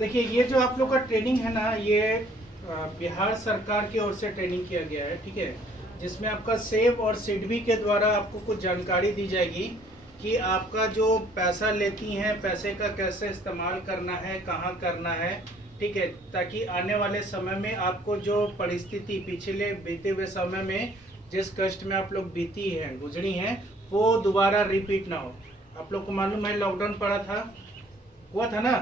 देखिए, ये जो आप लोग का ट्रेनिंग है ना, ये बिहार सरकार की ओर से ट्रेनिंग किया गया है, ठीक है। जिसमें आपका सेव और सिडबी के द्वारा आपको कुछ जानकारी दी जाएगी कि आपका जो पैसा लेती हैं, पैसे का कैसे इस्तेमाल करना है, कहाँ करना है, ठीक है। ताकि आने वाले समय में आपको जो परिस्थिति पिछले बीते हुए समय में जिस कष्ट में आप लोग बीती हैं, गुजरी हैं, वो दोबारा रिपीट ना हो। आप लोग को मालूम है, लॉकडाउन पड़ा था, हुआ था ना।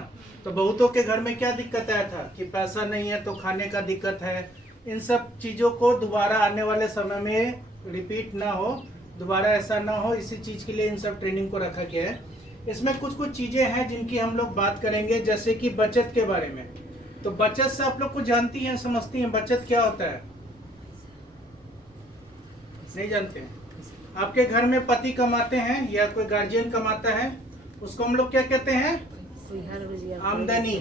तो बहुतों के घर में क्या दिक्कत आया था कि पैसा नहीं है तो खाने का दिक्कत है। इन सब चीज़ों को दोबारा आने वाले समय में रिपीट ना हो, दोबारा ऐसा ना हो, इसी चीज़ के लिए इन सब ट्रेनिंग को रखा गया है। इसमें कुछ कुछ चीज़ें हैं जिनकी हम लोग बात करेंगे, जैसे कि बचत के बारे में। तो बचत से आप लोग को जानती हैं, समझती हैं बचत क्या होता है? नहीं जानते हैं? आपके घर में पति कमाते हैं या कोई गार्जियन कमाता है, उसको हम लोग क्या कहते हैं? आमदनी,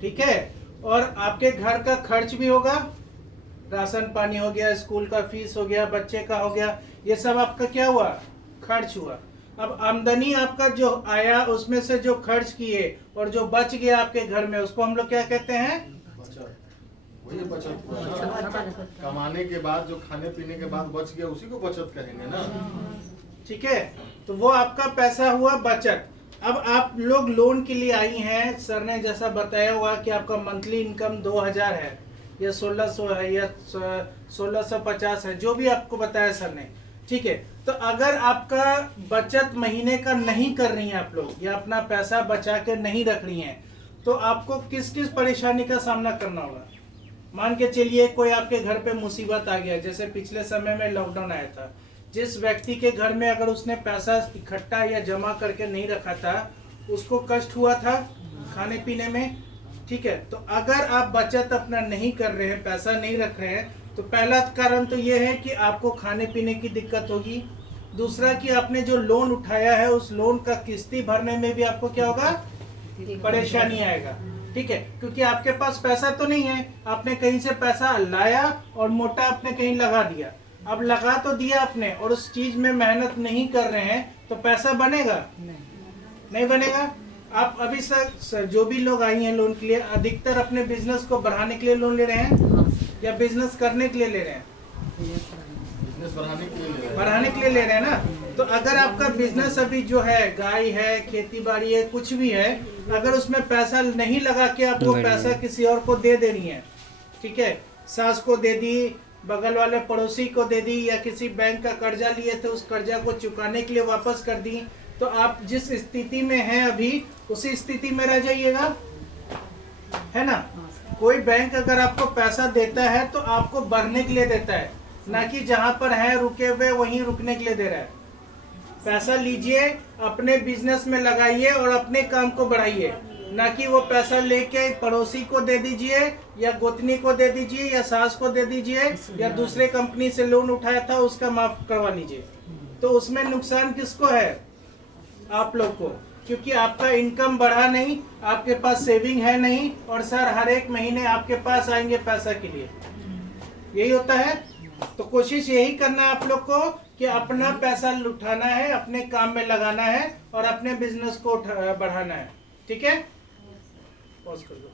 ठीक है। और आपके घर का खर्च भी होगा, राशन पानी हो गया, स्कूल का फीस हो गया, बच्चे का हो गया, ये सब आपका क्या हुआ? खर्च हुआ। अब आमदनी आपका जो आया, उसमें से जो खर्च किए और जो बच गया आपके घर में, उसको हम लोग क्या कहते हैं? वही बचत। कमाने के बाद जो खाने पीने के बाद बच गया, उसी को बचत कहेंगे ना। ठीक है, तो वो आपका पैसा हुआ बचत। अब आप लोग लोन के लिए आई हैं, सर ने जैसा बताया हुआ कि आपका मंथली इनकम 2000 है या 1600 है या 1650 है, जो भी आपको बताया सर ने, ठीक है। तो अगर आपका बचत महीने का नहीं कर रही हैं आप लोग, या अपना पैसा बचा के नहीं रख रही हैं, तो आपको किस किस परेशानी का सामना करना होगा। मान के चलिए कोई आपके घर पे मुसीबत आ गया, जैसे पिछले समय में लॉकडाउन आया था। जिस व्यक्ति के घर में अगर उसने पैसा इकट्ठा या जमा करके नहीं रखा था, उसको कष्ट हुआ था खाने पीने में, ठीक है। तो अगर आप बचत अपना नहीं कर रहे हैं, पैसा नहीं रख रहे हैं, तो पहला कारण तो ये है कि आपको खाने पीने की दिक्कत होगी। दूसरा कि आपने जो लोन उठाया है, उस लोन का किस्ती भरने में भी आपको क्या होगा? परेशानी आएगा, ठीक है। क्योंकि आपके पास पैसा तो नहीं है, आपने कहीं से पैसा लाया और मोटा आपने कहीं लगा दिया। अब लगा तो दिया आपने और उस चीज में मेहनत नहीं कर रहे हैं, तो पैसा बनेगा? नहीं बनेगा। आप अभी सर जो भी लोग आई हैं लोन के लिए, अधिकतर अपने बिजनेस को बढ़ाने के लिए लोन ले रहे हैं या बिजनेस करने के लिए ले रहे हैं? बिजनेस बढ़ाने के लिए ले रहे हैं ना। तो अगर आपका बिजनेस अभी जो है, गाय है, खेती बाड़ी है, कुछ भी है, अगर उसमें पैसा नहीं लगा के आपको पैसा किसी और को दे देनी है, ठीक है, सास को दे दी, बगल वाले पड़ोसी को दे दी, या किसी बैंक का कर्जा लिए थे, उस कर्जा को चुकाने के लिए वापस कर दी, तो आप जिस स्थिति में हैं अभी, उसी स्थिति में रह जाइएगा, है ना। कोई बैंक अगर आपको पैसा देता है तो आपको बढ़ने के लिए देता है, ना कि जहां पर है रुके हुए वहीं रुकने के लिए दे रहा है। पैसा लीजिए, अपने बिजनेस में लगाइए और अपने काम को बढ़ाइए, ना कि वो पैसा लेके पड़ोसी को दे दीजिए या गोतनी को दे दीजिए या सास को दे दीजिए, या दूसरे कंपनी से लोन उठाया था उसका माफ करवा लीजिए। तो उसमें नुकसान किसको है? आप लोग को, क्योंकि आपका इनकम बढ़ा नहीं, आपके पास सेविंग है नहीं, और सर हर एक महीने आपके पास आएंगे पैसा के लिए, यही होता है। तो कोशिश यही करना है आप लोग को कि अपना पैसा उठाना है, अपने काम में लगाना है और अपने बिजनेस को बढ़ाना है, ठीक है। पॉज कर दो।